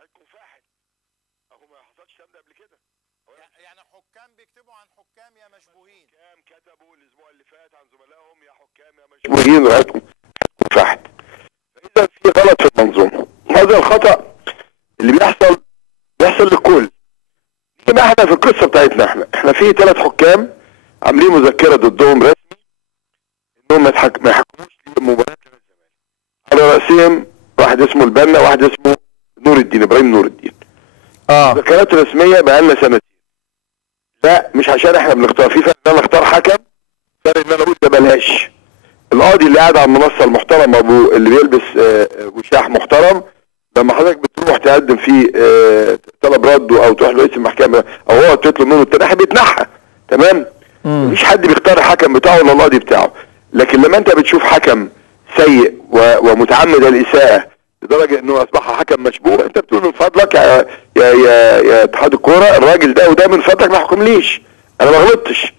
هتكون فاحت اهو، ما حصلش الكلام ده قبل كده. يعني حكام بيكتبوا عن حكام يا مشبوهين. حكام كتبوا الاسبوع اللي فات عن زملائهم يا حكام يا مشبوهين رأيتهم فاحت. فاذا في غلط في المنظومه، هذا الخطأ اللي بيحصل للكل. ما احنا في القصه بتاعتنا احنا في 3 حكام عاملين مذكره ضدهم رسمي انهم ما يحكموش لمباراه الزمالك. على راسهم واحد اسمه البنا، واحد اسمه نور الدين، ابراهيم نور الدين. مذكرات رسميه بقالنا سنتين. لا مش عشان احنا بنختار، في فرق ان انا اختار حكم، فرق ان انا اقول ده بلاش. القاضي اللي قاعد على المنصه المحترم ابو اللي بيلبس وشاح محترم، لما حضرتك بتروح تقدم فيه طلب رد او تروح لرئيس المحكمه او هو تطلب منه التنحي بيتنحى. تمام؟ مفيش حد بيختار الحكم بتاعه ولا القاضي بتاعه. لكن لما انت بتشوف حكم سيء ومتعمد الاساءه لدرجه انه اصبح حكم مشبوه، انت بتقول من فضلك يا اتحاد الكوره الراجل ده وده من فضلك ما يحكمليش، انا ما غلطتش.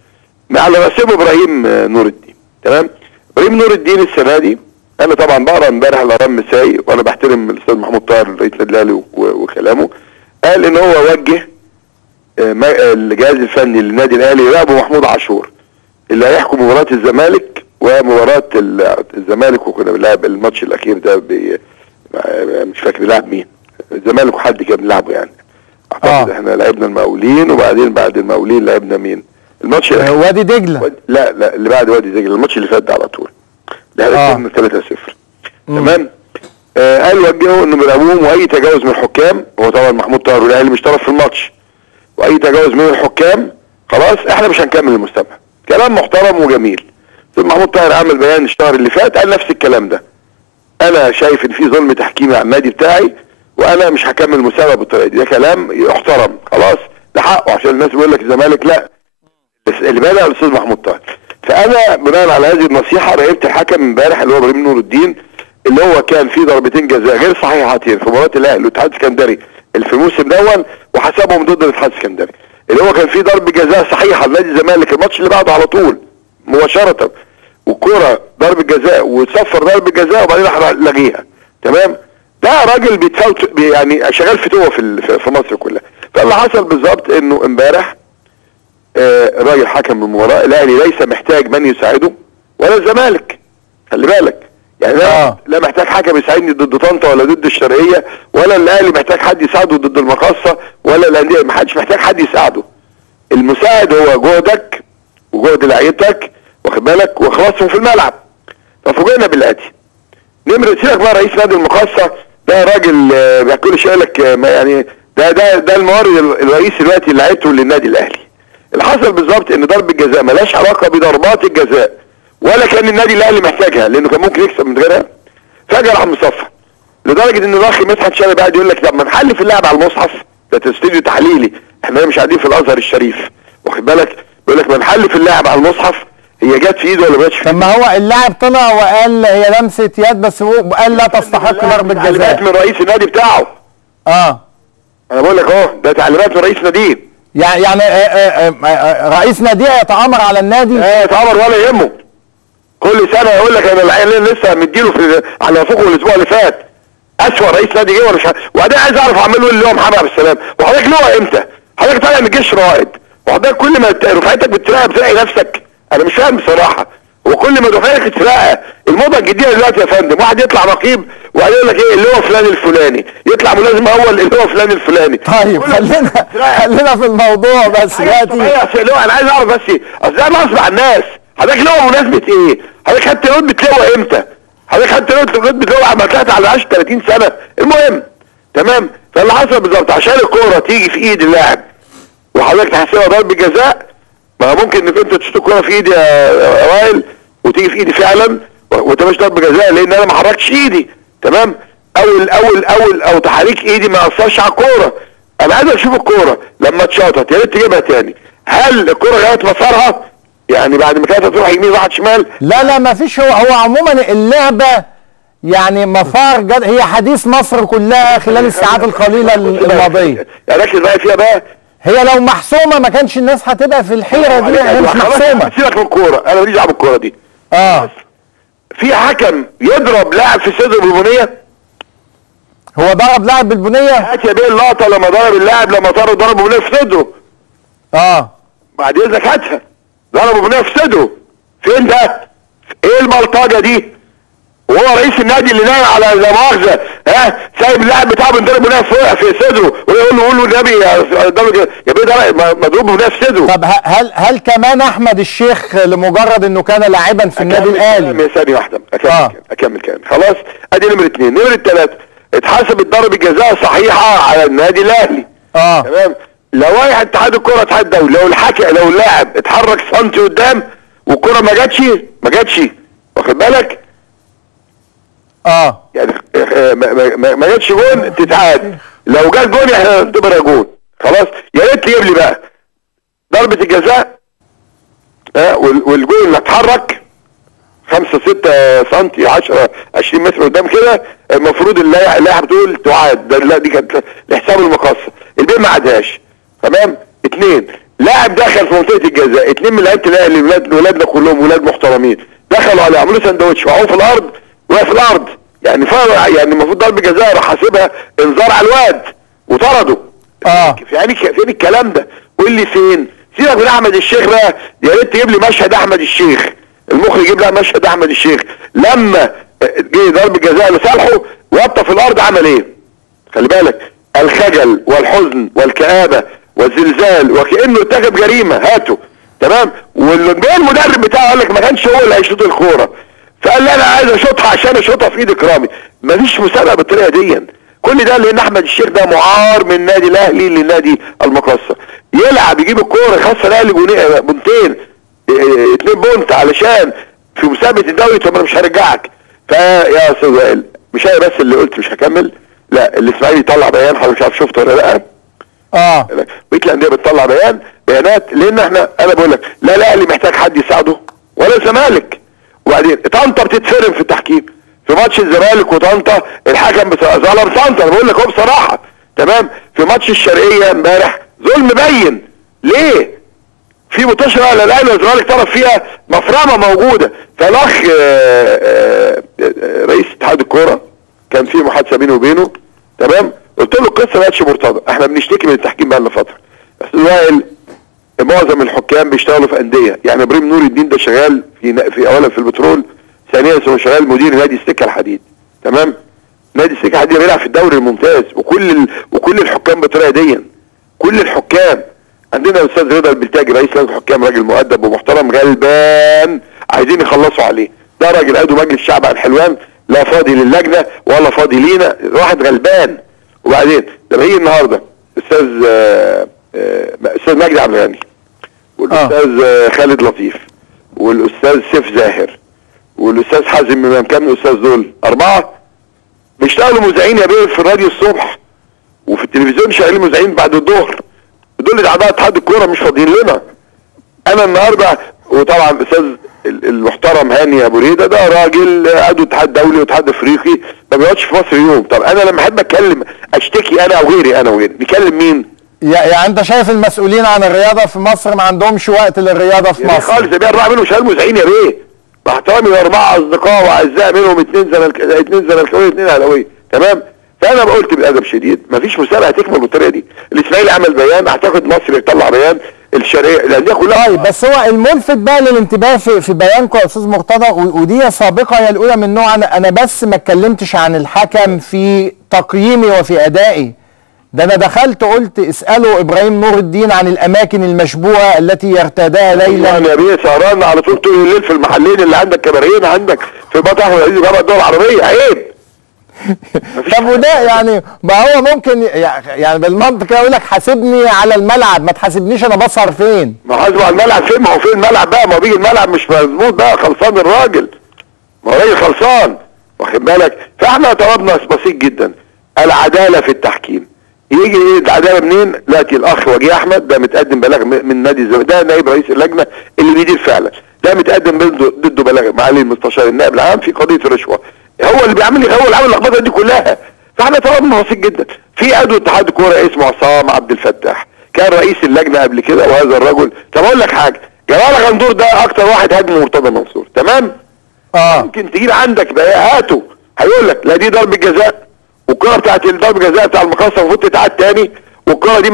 على راسهم ابراهيم نور الدين. تمام؟ ابراهيم نور الدين السنه دي، انا طبعا بقرا امبارح الاهرام مسائي وانا بحترم الاستاذ محمود طاهر رئيس النادي الاهلي وكلامه، قال ان هو وجه الجهاز الفني للنادي الاهلي يراقبوا محمود عاشور اللي هيحكم مباراه الزمالك ومباراه الزمالك، وكنا بنلعب الماتش الاخير ده مش فاكر بيلعب مين، الزمالك وحد كان بيلعبه يعني. اعتقد احنا لعبنا المقاولين، وبعدين بعد المقاولين لعبنا مين؟ الماتش وادي دجله. لا اللي بعد وادي دجله، الماتش اللي فات ده على طول. ده كسبنا 3-0. تمام؟ قال وجهوا انه بيراقبوهم، واي تجاوز من الحكام، هو طبعا محمود طاهر والاهلي مش طرف في الماتش، واي تجاوز من الحكام خلاص احنا مش هنكمل المسابقه. كلام محترم وجميل. ثم محمود طاهر عمل بيان الشهر اللي فات قال نفس الكلام ده. انا شايف ان في ظلم تحكيمي على النادي بتاعي وانا مش هكمل المسابقه بالطريقه دي. ده كلام يحترم، خلاص ده حقه، عشان الناس بيقول لك الزمالك لا، اللي بدأ الاستاذ محمود طاهر. فانا بناء على هذه النصيحه راقبت الحكم امبارح اللي هو ابراهيم نور الدين، اللي هو كان في ضربتين جزاء غير صحيحتين في مباراه الاهلي والاتحاد السكندري اللي في الموسم الاول، وحسبهم ضد الاتحاد السكندري. اللي هو كان في ضربه جزاء صحيحه لنادي الزمالك الماتش اللي بعده على طول مباشره، والكوره ضربه جزاء وتصفر ضربه جزاء وبعدين راح لغيها. تمام؟ ده راجل بيتفوت يعني شغال فتوه في مصر كلها. فاللي حصل بالظبط انه امبارح الراجل حكم المباراه، الاهلي ليس محتاج من يساعده ولا الزمالك، خلي بالك يعني لا محتاج حكم يساعدني ضد طنطا ولا ضد الشرقيه، ولا الاهلي محتاج حد يساعده ضد المقاصه ولا الانديه، ما حدش محتاج حد يساعده. المساعد هو جهدك وجهد لعيبتك، واخد بالك، واخلاصهم في الملعب. ففوجئنا بالاتي. نمره سيبك بقى رئيس نادي المقاصه ده راجل بيحكي شيء لك يعني ده الموارد الرئيسي دلوقتي اللي لعبته للنادي الاهلي. اللي حصل بالظبط ان ضربه الجزاء مالهاش علاقه بضربات الجزاء ولا كان النادي الاهلي محتاجها لانه كان ممكن يكسب من غيرها. فجاه راح مصفى لدرجه ان الاخ مدحت شلبي قاعد يقول لك طب ما نحلف اللعب على المصحف، ده استوديو تحليلي، احنا مش قاعدين في الازهر الشريف، واخد بالك؟ بيقول لك ما نحلف اللعب على المصحف، هي جت في ايده ولا ما جاتش في ايده؟ طب ما هو اللاعب طلع وقال هي لمسه يد بس، هو قال لا تستحق ضربه جزاء. تعليمات من رئيس النادي بتاعه. انا بقول لك اهو ده تعليمات من رئيس ناديه. يعني رئيس ناديه يتآمر على النادي؟ يتآمر ولا يهمه. كل سنه يقول لك انا العيال لسه مديله على فوقه الاسبوع اللي فات. اسوأ رئيس نادي جه ولا مش وبعدين عايز اعرف اعمل له اللي هو محمد عبد السلام، وحضرتك لواء امتى؟ حضرتك طالع من الجيش رائد، وحضرتك كل ما رفعتك بتلاقي نفسك. انا مش فاهم بصراحه، هو كل ما دفعتك تترقى. الموضه الجديده دلوقتي يا فندم واحد يطلع رقيب وبعدين يقول لك ايه اللي هو فلان الفلاني، يطلع ملازم اول اللي هو فلان الفلاني. طيب خلينا في الموضوع بس دلوقتي. انا عايز اعرف بس اصل ده نصب على الناس. حضرتك لواء مناسبه ايه؟ حضرتك خدت رتبه لواء امتى؟ حضرتك خدت رتبه لواء عم طلعت على 10 30 سنه. المهم تمام؟ فاللي حصل بالظبط عشان الكوره تيجي في ايد اللاعب وحضرتك تحسبها ضربه جزاء، ما ممكن انك انت تشوط الكوره في ايدي يا وائل وتيجي في ايدي فعلا وانت مش ضربه جزاء لان انا ما حركتش ايدي. تمام؟ او تحريك ايدي ما اثرش على الكوره. انا عايز اشوف الكوره لما اتشاطت يا ريت تجيبها تاني. هل الكوره غيرت مسارها؟ يعني بعد ما كانت تروح يمين راحت شمال؟ لا ما فيش. هو عموما اللعبه يعني مفار هي حديث مصر كلها خلال الساعات القليله الماضيه. يعني ركز معايا فيها بقى. هي لو محسومه ما كانش الناس هتبقى في الحيره دي. هي مش محسومه. سيبك من الكوره، انا ماليش دعوه بالكوره دي. في حكم يضرب لاعب في صدر البنيه؟ هو ضرب لاعب بالبنيه؟ هات يا بيه اللقطه لما ضرب اللاعب، لما ضربه بنيه في صدره. بعد اذنك هاتها. ضربه بنيه في صدره. فين ده؟ ايه البلطجه دي؟ وهو رئيس النادي اللي نايم على لا مؤاخذه سايب اللاعب بتاعه بينضرب بنيه في صدره، ويقول له النبي يا بيه ده مضروب بنيه في صدره. طب هل كمان احمد الشيخ لمجرد انه كان لاعبا في النادي الاهلي؟ ثانيه واحده اكمل كلام. خلاص ادي نمره 2. نمره 3 اتحسبت ضربه جزاء صحيحه على النادي الاهلي. تمام. لوائح اتحاد الكره اتحاد الدولي، لو اللاعب اتحرك سنتي قدام والكره ما جاتش واخد بالك؟ يعني ما جاتش جون تتعاد، لو جات جون احنا نعتبرها جون. خلاص يا ريت يجيب لي بقى ضربه الجزاء والجون اللي اتحرك 5 6 سم 10 20 متر قدام كده، المفروض اللائحه بتقول تعاد. لا دي كانت لحساب المقصه، البيت ما عادهاش. تمام. 2 لاعب دخل في منطقه الجزاء، 2 من لعيبه الاهلي ولادنا كلهم ولاد محترمين، دخلوا عليه عملوا سندوتش وقعوا في الارض، وقع في الارض يعني يعني المفروض ضربه جزاء، راح حاسبها انذار على الواد وطرده. يعني فين الكلام ده؟ قول لي فين؟ سيبك من احمد الشيخ بقى، يا ريت تجيب لي مشهد احمد الشيخ، المخرج يجيب لها مشهد احمد الشيخ لما جه ضرب الجزاء لصالحه وقف في الارض عمل ايه؟ خلي بالك، الخجل والحزن والكآبة والزلزال وكأنه ارتكب جريمة. هاته. تمام. والمدرب بتاعه قال لك ما كانش هو اللي هيشوط الكوره، فقال لي انا عايز اشوطها عشان اشوطها في ايد اكرامي. مفيش مسابقه بالطريقه دي. كل ده لان احمد الشيخ ده معار من النادي الاهلي للنادي المقصه، يلعب يجيب الكوره يخسر الاهلي بونتين 2 بونت علشان في مسابقه الدوري. طب انا مش هرجعك. فيا استاذ وائل، مش انا بس اللي قلت مش هكمل، لا الاسماعيلي يطلع بيان، حضرتك مش عارف شفته ولا لا؟ بقيه الانديه بتطلع بيانات، لان انا بقول لك لا الاهلي محتاج حد يساعده ولا الزمالك. وبعدين طنطا بتتفرم في التحكيم في ماتش الزمالك وطنطا، الحكم ظلم طنطا، انا بقول لك هو بصراحه. تمام. في ماتش الشرقيه امبارح ظلم بين. ليه؟ في ماتش على الاهلي والزمالك طرف فيها مفرمه موجوده. فالاخ رئيس اتحاد الكوره كان في محادثه بينه وبينه. تمام. قلت له القصه ما بقتش مرتضى، احنا بنشتكي من التحكيم بقى لنا فتره. استاذ وائل معظم الحكام بيشتغلوا في انديه، يعني ابراهيم نور الدين ده شغال في اولا في البترول، ثانيا هو شغال مدير نادي السكه الحديد. تمام. نادي السكه الحديد بيلعب في الدوري الممتاز، وكل الحكام بالطريقه دي. كل الحكام عندنا الاستاذ رضا البلتاجي رئيس لجنه الحكام، راجل مؤدب ومحترم غلبان، عايزين يخلصوا عليه. ده راجل قاده مجلس الشعب عن حلوان، لا فاضي للجنه ولا فاضي لينا، واحد غلبان. وبعدين لما يجي النهارده استاذ مجدي عبد الغني والاستاذ خالد لطيف والاستاذ سيف زاهر والاستاذ حازم امام، كام الاستاذ دول؟ 4 بيشتغلوا مذيعين يا بيه في الراديو الصبح، وفي التلفزيون شغالين مذيعين بعد الظهر. دول اعضاء اتحاد الكوره مش فاضيين لنا. انا النهارده، وطبعا الاستاذ المحترم هاني ابو ريده ده راجل عضو اتحاد دولي واتحاد افريقي، ما بيقعدش في مصر يوم. طب انا لما احب اتكلم اشتكي انا وغيري نكلم مين؟ يعني انت شايف المسؤولين عن الرياضه في مصر ما عندهمش وقت للرياضه في مصر خالص يا بيه. 4 منهم شغال مذيعين يا بيه، مع احترامي 4 اصدقاء واعزاء، منهم 2 زملكاويه 2 اهلاويه. تمام. فانا قلت بادب شديد مفيش مسابقه هتكمل بالطريقه دي. الاسماعيلي عمل بيان، اعتقد مصر يطلع بيان، الشرقيه، الانديه كلها. طيب بس هو الملفت بقى للانتباه في بيانكم يا استاذ مرتضى، ودي سابقه هي الاولى من نوع، انا بس ما اتكلمتش عن الحكم في تقييمي وفي ادائي، ده انا دخلت قلت اسالوا ابراهيم نور الدين عن الاماكن المشبوهه التي يرتادها ليلا. يا بيه سهران على طول الليل في المحلين اللي عندك، كبارين عندك في بطن احمد عزيز جامعه الدول العربيه، عيب. طب وده يعني ما هو ممكن يعني بالمنطق يقول لك حاسبني على الملعب، ما تحاسبنيش انا بسهر فين. ما حاسبه على الملعب فين؟ ما هو فين الملعب بقى؟ ما هو بيجي الملعب مش مظبوط بقى، خلصان الراجل، ما هو راجل خلصان، واخد بالك؟ فاحنا طلبنا بسيط جدا، العداله في التحكيم. يجي العداله منين؟ دلوقتي الاخ وجيه احمد ده متقدم بلاغ من نادي الزمالك، ده نائب رئيس اللجنه اللي بيدير فعلا، ده متقدم ضده بلاغ معالي المستشار النائب العام في قضيه الرشوه، هو اللي بيعمل هو اللي عامل اللخبطه دي كلها. فاحنا طلبنا بسيط جدا، في عضو اتحاد الكوره اسمه عصام عبد الفتاح، كان رئيس اللجنه قبل كده، وهذا الرجل، طب اقول لك حاجه، جمال غندور ده اكتر واحد هاجم مرتضى منصور. تمام. ممكن تجيب عندك بقى هاته، هيقول لك لا دي ضربه جزاء والكره بتاعت ضربه الجزاء بتاع المقاصه المفروض تتعاد تاني، والكره دي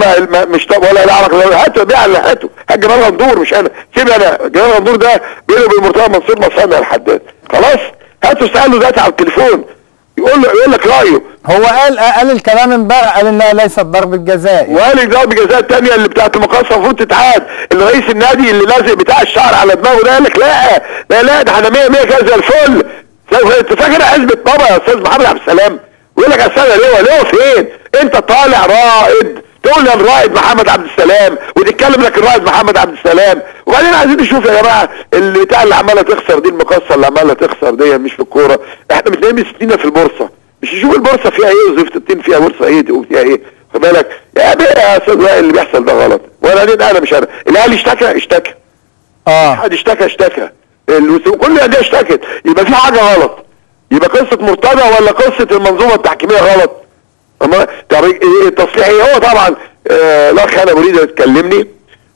مش ولا لها علاقه. هاتوا بيع اللي هاته، هات جمال غندور مش انا، سيبني انا. جمال غندور ده بينه وبين مرتضى منصور مصنع الحداد، خلاص هاتوا اساله دلوقتي على التليفون يقول لك رايه. هو قال الكلام امبارح، قال انها ليست ضربه جزاء، وقال ضربه جزاء الثانيه اللي بتاعت المقاصه المفروض تتعاد. اللي رئيس النادي اللي لازق بتاع الشعر على دماغه ده قال لك لا ده احنا 100 كده زي الفل. انت فاكر حزب بابا يا استاذ محمد عبد السلام؟ يقول لك اصل ليه فين؟ انت طالع رائد تقول لي الرائد محمد عبد السلام وتتكلم لك الرائد محمد عبد السلام. وبعدين عايزين نشوف يا جماعه البتاع اللي عماله تخسر دي، المقاصه اللي عماله تخسر دي مش في الكوره، احنا متنايمين 60 في البورصه، مش نشوف البورصه فيها ايه وزفت التين فيها بورصه ايه وفيها ايه. خد بالك يا استاذ وائل اللي بيحصل ده غلط. وانا مش انا الاهلي اشتكى حد اشتكى كل الانديه اشتكت، يبقى في حاجه غلط، يبقى قصه مرتضى ولا قصه المنظومه التحكيميه غلط. اما التصليح هو طبعا الاخ انا اريد تكلمني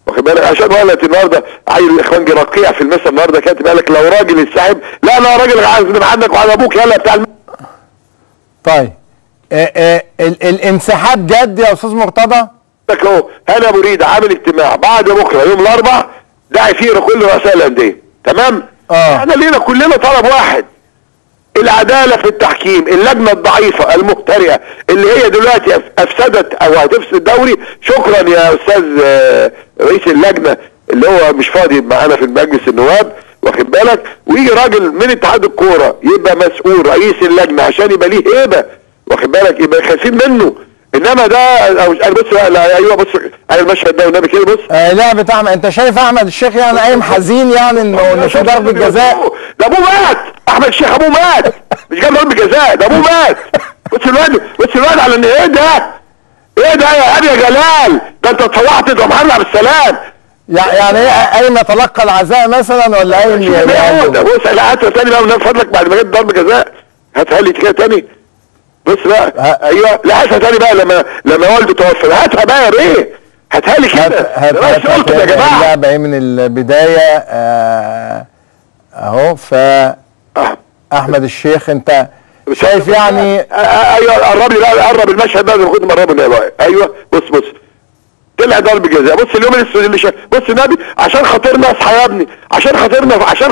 واخد بالك عشان ولت النهارده عيل الاخوان رقيع في المسا النهارده كاتب قال لك لو راجل يتسحب لا راجل عايز من عندك وعلى ابوك يلا بتاع طيب الانسحاب جد يا استاذ مرتضى؟ لك اهو انا اريد عامل اجتماع بعد بكره يوم الاربعاء داعي فيه كل رؤساء الانديه، تمام؟ احنا لينا كلنا طلب واحد، العدالة في التحكيم. اللجنة الضعيفة المهترئة اللي هي دلوقتي افسدت او هتفسد الدوري. شكرا يا استاذ رئيس اللجنة اللي هو مش فاضي معانا في مجلس النواب واخد بالك، ويجي راجل من اتحاد الكورة يبقى مسؤول رئيس اللجنة عشان يبقى ليه هيبة واخد بالك، يبقى خايفين منه. انما ده انا بص لا ايوه بص على المشهد ده والنبي كده بص لا بتاع انت شايف احمد الشيخ يعني قايم حزين يعني انه في ضربه جزاء. ده ابوه مات، احمد الشيخ ابوه مات مش جاب ضربه جزاء، ده ابوه مات. بص الواد على ان ايه ده يا ابي يا جلال، ده انت اتطوعت ده محمد عبد السلام يعني ايه قايم يتلقى العزاء مثلا ولا قايم بص لا هاتها تاني بقى من فضلك بعد ما جبت ضربه جزاء هاتها لي كده تاني. بص بقى ايوه لا هاتها تاني بقى لما والده توفى، هاتها بقى يا ريه، هاتها لي كده. هات يا جماعه اللعبه ايه من البدايه اهو. احمد الشيخ انت شايف يعني ايوه قرب المشهد ده كنت مقربه. ايوه بص طلع ضرب جزاء. بص اليوم اللي بص النبي عشان خاطرنا اصحى يا ابني، عشان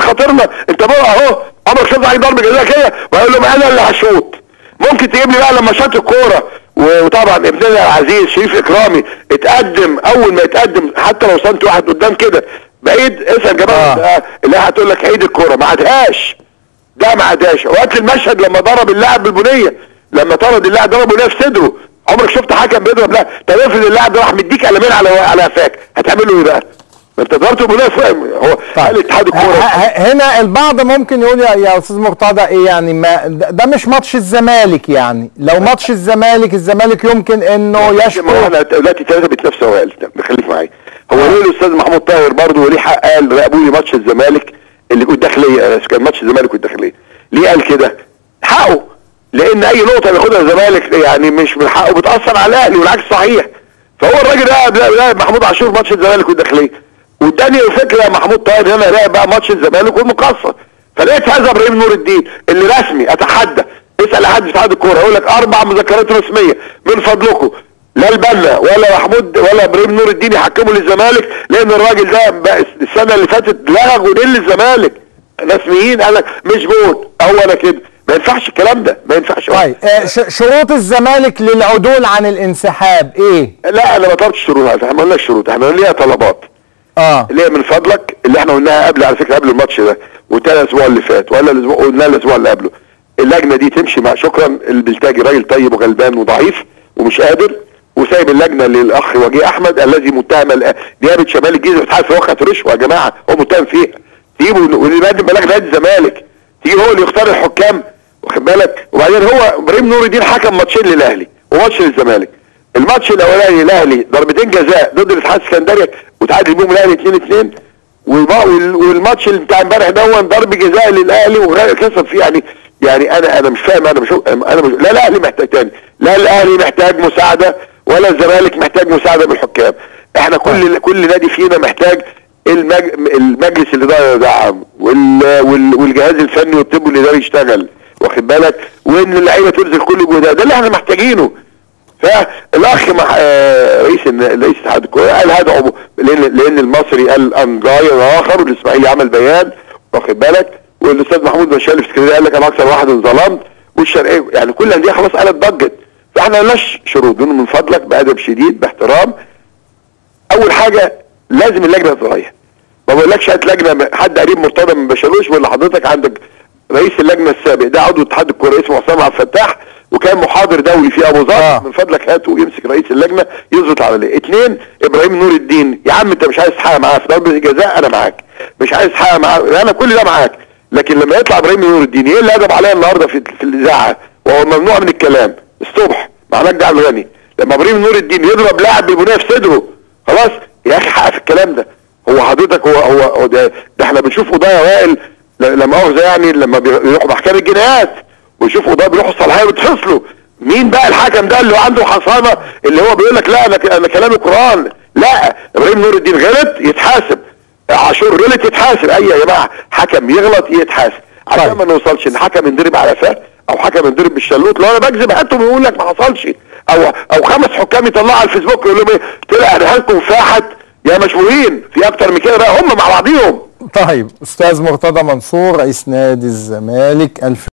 خاطرنا انت بقى اهو عمرك شفت عليك ضرب جزاء كده وقال لهم انا اللي هشوط. ممكن تجيب لي بقى لما شاط الكوره وطبعا ابننا العزيز شريف اكرامي اتقدم، اول ما يتقدم حتى لو صنت واحد قدام كده بعيد اسال جماعه اللي هتقول لك عيد الكوره ما عادهاش، ده ما عادهاش. وقت المشهد لما ضرب اللاعب بالبنيه، لما طرد اللاعب ضرب بنيه في صدره، عمرك شفت حكم بيضرب؟ لا. طب افرض اللاعب ده راح مديك قلمين على قفاك هتعمل له ايه بقى؟ ما انت ضربته بنيه هو قال اتحاد الكوره. هنا البعض ممكن يقول يا استاذ مرتضى ايه يعني ما ده مش ماتش الزمالك، يعني لو ماتش الزمالك يمكن انه يشكو. احنا دلوقتي ثلاثه بيتنافسوا وائل، خليك معايا. هو ليه الاستاذ محمود طاهر برضه وليه حق قال راقبوا لي ماتش الزمالك اللي الداخليه، كان ماتش الزمالك والداخليه. ليه قال كده؟ حقه، لان اي نقطه بياخدها الزمالك يعني مش من حقه بتاثر على الاهلي والعكس صحيح. فهو الراجل ده محمود عاشور ماتش الزمالك والداخليه، والتاني الفكره محمود طاهر هنا راقب بقى ماتش الزمالك والمقصه. فلقيت هذا ابراهيم نور الدين اللي رسمي اتحدى اسال احد في اتحاد الكوره يقول لك 4 مذكرات رسميه من فضلكم لا البنا ولا محمود ولا ابراهيم نور الدين يحكموا للزمالك، لان الراجل ده السنه اللي فاتت لغى جولين للزمالك رسميين قال لك مش جول. هو انا كده ما ينفعش الكلام ده، ما ينفعش. طيب شروط الزمالك للعدول عن الانسحاب ايه؟ لا انا ما طلبتش شروط، احنا ما قلناش شروط، احنا ليها طلبات اللي هي من فضلك اللي احنا قلناها قبل على فكره قبل الماتش ده وتاني الاسبوع اللي فات ولا الاسبوع قلنا الاسبوع اللي قبله. اللجنه دي تمشي مع شكرا البلتاجي راجل طيب وغلبان وضعيف ومش قادر وسايب اللجنه للاخ وجيه احمد الذي متهم نيابه شمال الجيزه بتحاسب في واقعه رشوه يا جماعه، هو متهم فيها. تجيبه واللي بيقدم بلاغ نادي الزمالك تيجي هو اللي يختار الحكام واخد بالك. وبعدين هو ابراهيم نور الدين حكم ماتشين للاهلي وماتش للزمالك. الماتش الاولاني الاهلي ضربتين جزاء ضد الاتحاد السكندري وتعادل بيهم الاهلي 2-2، والماتش اللي بتاع امبارح ده ضرب جزاء للاهلي وكسب فيه. يعني انا مش فاهم، انا مش لا الاهلي محتاج تاني، لا الاهلي محتاج مساعده ولا الزمالك محتاج مساعده من الحكام. احنا كل نادي فينا محتاج المجلس اللي ده يدعم والجهاز الفني والطب اللي ده يشتغل واخد بالك، وان اللعيبه تبذل كل جهدها، ده اللي احنا محتاجينه. فالاخ مع رئيس اتحاد الكوره قال هدعو لان المصري قال انجاي اخر، والاسماعيلي عمل بيان، واخد بالك، والاستاذ محمود مشالي في اسكندريه قال لك انا اكثر واحد انظلمت، والشرقيه، يعني كل الانديه خلاص قالت ضجت. فاحنا مالناش شروط، من فضلك بادب شديد باحترام. اول حاجه لازم اللجنه تتغير. ما بقولكش هات لجنه حد قريب مرتضى من بشروش، ولا حضرتك عندك رئيس اللجنه السابق ده عضو اتحاد الكوره اسمه حسام عبد الفتاح وكان محاضر دولي في ابو ظبي، من فضلك هاته يمسك رئيس اللجنه يظبط عليه. 2 ابراهيم نور الدين، يا عم انت مش عايز تحقق معاه في ضربه الجزاء انا معاك، مش عايز تحقق معاه انا كل ده معاك، لكن لما يطلع ابراهيم نور الدين ايه اللي ادب عليا النهارده في الاذاعه وهو ممنوع من الكلام الصبح مع مجدي عبد الغني، لما ابراهيم نور الدين يضرب لاعب بالبنيه في صدره، خلاص يا اخي حقق في الكلام ده. هو حضرتك هو ده احنا بنشوف قضايا وائل لا مؤاخذه يعني لما بيروحوا محكمه الجنايات ويشوفوا قضايا بيروحوا الصلاحيه بتفصلوا، مين بقى الحكم ده اللي عنده حصانه اللي هو بيقول لك لا انا كلامي قران؟ لا، ابراهيم نور الدين غلط يتحاسب، عاشور غلط يتحاسب، اي يا جماعه حكم يغلط يتحاسب، عشان ما نوصلش ان حكم ينضرب على قفاه او حكم ينضرب بالشلوت. لو انا بكذب هاتهم ويقول لك ما حصلش، او 5 حكام يطلعوا على الفيسبوك يقول لهم ايه طلع رهانكم فاحت يا مشهورين، في اكتر من كده بقى هم مع بعضيهم. طيب استاذ مرتضى منصور رئيس نادي الزمالك، الف